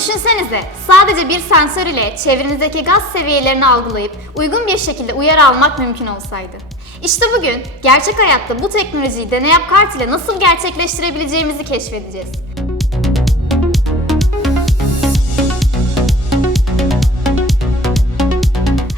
Düşünsenize sadece bir sensör ile çevrenizdeki gaz seviyelerini algılayıp uygun bir şekilde uyarı almak mümkün olsaydı. İşte bugün gerçek hayatta bu teknolojiyi deney yap kart ile nasıl gerçekleştirebileceğimizi keşfedeceğiz.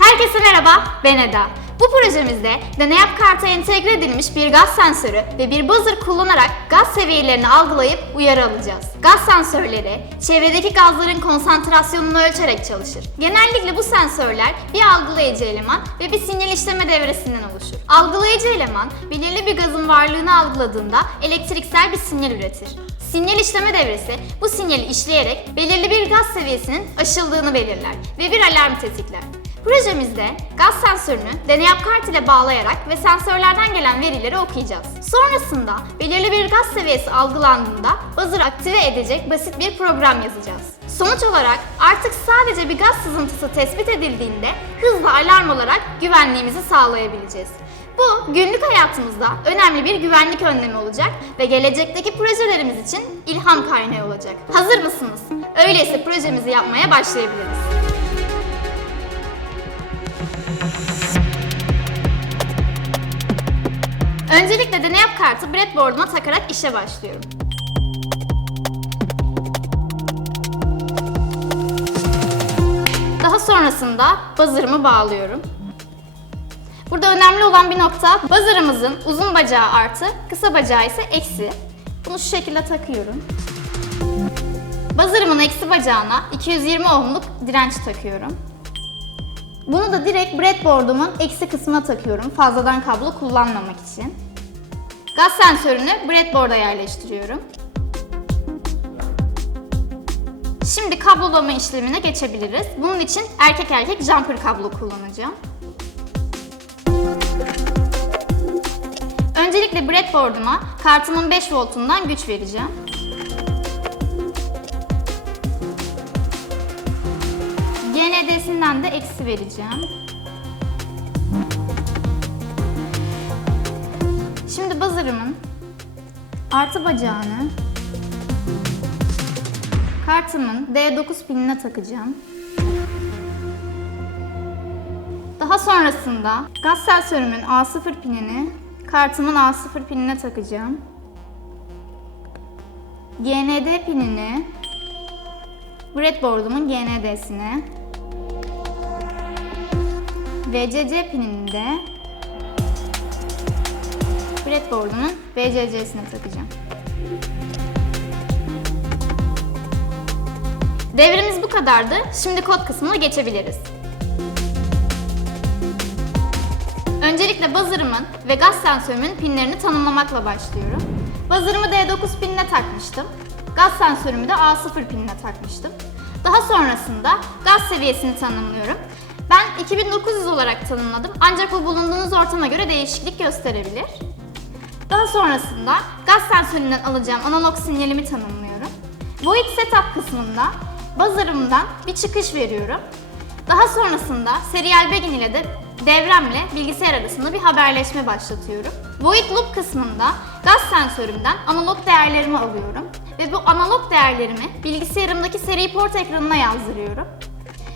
Herkese merhaba, ben Eda. Bu projemizde deney karta entegre edilmiş bir gaz sensörü ve bir buzzer kullanarak gaz seviyelerini algılayıp uyarı alacağız. Gaz sensörleri çevredeki gazların konsantrasyonunu ölçerek çalışır. Genellikle bu sensörler bir algılayıcı eleman ve bir sinyal işleme devresinden oluşur. Algılayıcı eleman belirli bir gazın varlığını algıladığında elektriksel bir sinyal üretir. Sinyal işleme devresi bu sinyali işleyerek belirli bir gaz seviyesinin aşıldığını belirler ve bir alarm tetikler. Projemizde gaz sensörünü deney yap kart ile bağlayarak ve sensörlerden gelen verileri okuyacağız. Sonrasında belirli bir gaz seviyesi algılandığında buzzer'ı aktive edecek basit bir program yazacağız. Sonuç olarak artık sadece bir gaz sızıntısı tespit edildiğinde hızlı alarm olarak güvenliğimizi sağlayabileceğiz. Bu günlük hayatımızda önemli bir güvenlik önlemi olacak ve gelecekteki projelerimiz için ilham kaynağı olacak. Hazır mısınız? Öyleyse projemizi yapmaya başlayabiliriz. Öncelikle deney yap kartı breadboard'uma takarak işe başlıyorum. Daha sonrasında buzzer'ımı bağlıyorum. Burada önemli olan bir nokta buzzer'ımızın uzun bacağı artı, kısa bacağı ise eksi. Bunu şu şekilde takıyorum. Buzzer'ımın eksi bacağına 220 ohmluk direnç takıyorum. Bunu da direkt breadboard'umun eksi kısmına takıyorum fazladan kablo kullanmamak için. Gaz sensörünü breadboard'a yerleştiriyorum. Şimdi kablolama işlemine geçebiliriz. Bunun için erkek erkek jumper kablo kullanacağım. Öncelikle breadboard'uma kartımın 5 voltundan güç vereceğim. GND'sinden de eksi vereceğim. Şimdi buzzer'ımın artı bacağını kartımın D9 pinine takacağım. Daha sonrasında gaz sensörümün A0 pinini kartımın A0 pinine takacağım. GND pinini breadboard'umun GND'sine VCC pinini de breadboard'umun VCC'sine takacağım. Devrimiz bu kadardı. Şimdi kod kısmına geçebiliriz. Öncelikle buzzer'ımın ve gaz sensörümün pinlerini tanımlamakla başlıyorum. Buzzer'ımı D9 pinine takmıştım. Gaz sensörümü de A0 pinine takmıştım. Daha sonrasında gaz seviyesini tanımlıyorum. Ben 2900 olarak tanımladım ancak bu bulunduğunuz ortama göre değişiklik gösterebilir. Daha sonrasında gaz sensöründen alacağım analog sinyalimi tanımlıyorum. Void Setup kısmında buzzer'ımdan bir çıkış veriyorum. Daha sonrasında serial begin ile de devremle bilgisayar arasında bir haberleşme başlatıyorum. Void Loop kısmında gaz sensörümden analog değerlerimi alıyorum ve bu analog değerlerimi bilgisayarımdaki seri port ekranına yazdırıyorum.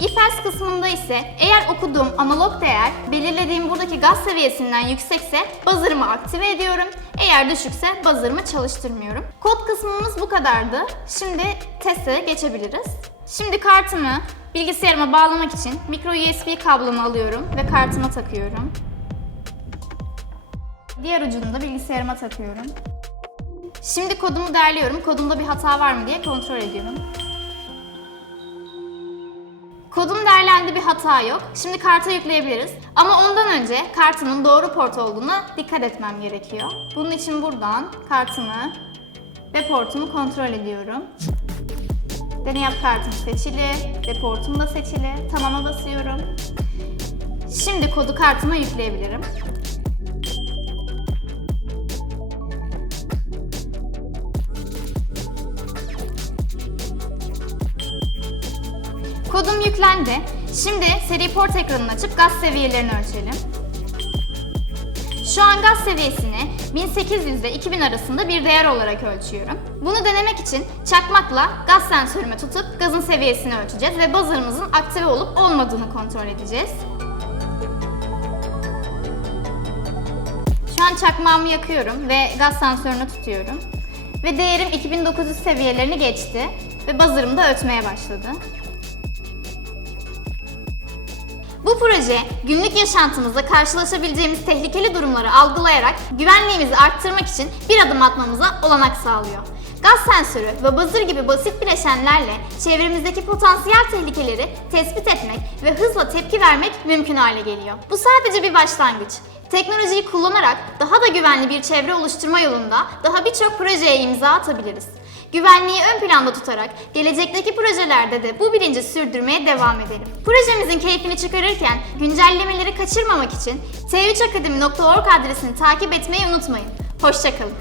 If else kısmında ise eğer okuduğum analog değer belirlediğim buradaki gaz seviyesinden yüksekse buzzer'ımı aktive ediyorum. Eğer düşükse buzzer'ımı çalıştırmıyorum. Kod kısmımız bu kadardı. Şimdi teste geçebiliriz. Şimdi kartımı bilgisayarıma bağlamak için micro USB kablomu alıyorum ve kartıma takıyorum. Diğer ucunu da bilgisayarıma takıyorum. Şimdi kodumu derliyorum. Kodumda bir hata var mı diye kontrol ediyorum. Derlendi bir hata yok. Şimdi karta yükleyebiliriz. Ama ondan önce kartımın doğru port olduğuna dikkat etmem gerekiyor. Bunun için buradan kartımı ve portumu kontrol ediyorum. Deney yap kartım seçili ve portum da seçili. Tamama basıyorum. Şimdi kodu kartıma yükleyebilirim. Kodum yüklendi. Şimdi seri port ekranını açıp gaz seviyelerini ölçelim. Şu an gaz seviyesini 1800 ile 2000 arasında bir değer olarak ölçüyorum. Bunu denemek için çakmakla gaz sensörüme tutup gazın seviyesini ölçeceğiz ve buzzer'ımızın aktive olup olmadığını kontrol edeceğiz. Şu an çakmağımı yakıyorum ve gaz sensörünü tutuyorum. Ve değerim 2900 seviyelerini geçti ve buzzer'ım da ötmeye başladı. Bu proje günlük yaşantımızda karşılaşabileceğimiz tehlikeli durumları algılayarak güvenliğimizi arttırmak için bir adım atmamıza olanak sağlıyor. Gaz sensörü ve buzzer gibi basit bileşenlerle çevremizdeki potansiyel tehlikeleri tespit etmek ve hızla tepki vermek mümkün hale geliyor. Bu sadece bir başlangıç. Teknolojiyi kullanarak daha da güvenli bir çevre oluşturma yolunda daha birçok projeye imza atabiliriz. Güvenliği ön planda tutarak gelecekteki projelerde de bu bilinci sürdürmeye devam edelim. Projemizin keyfini çıkarırken güncellemeleri kaçırmamak için t3akademi.org adresini takip etmeyi unutmayın. Hoşçakalın.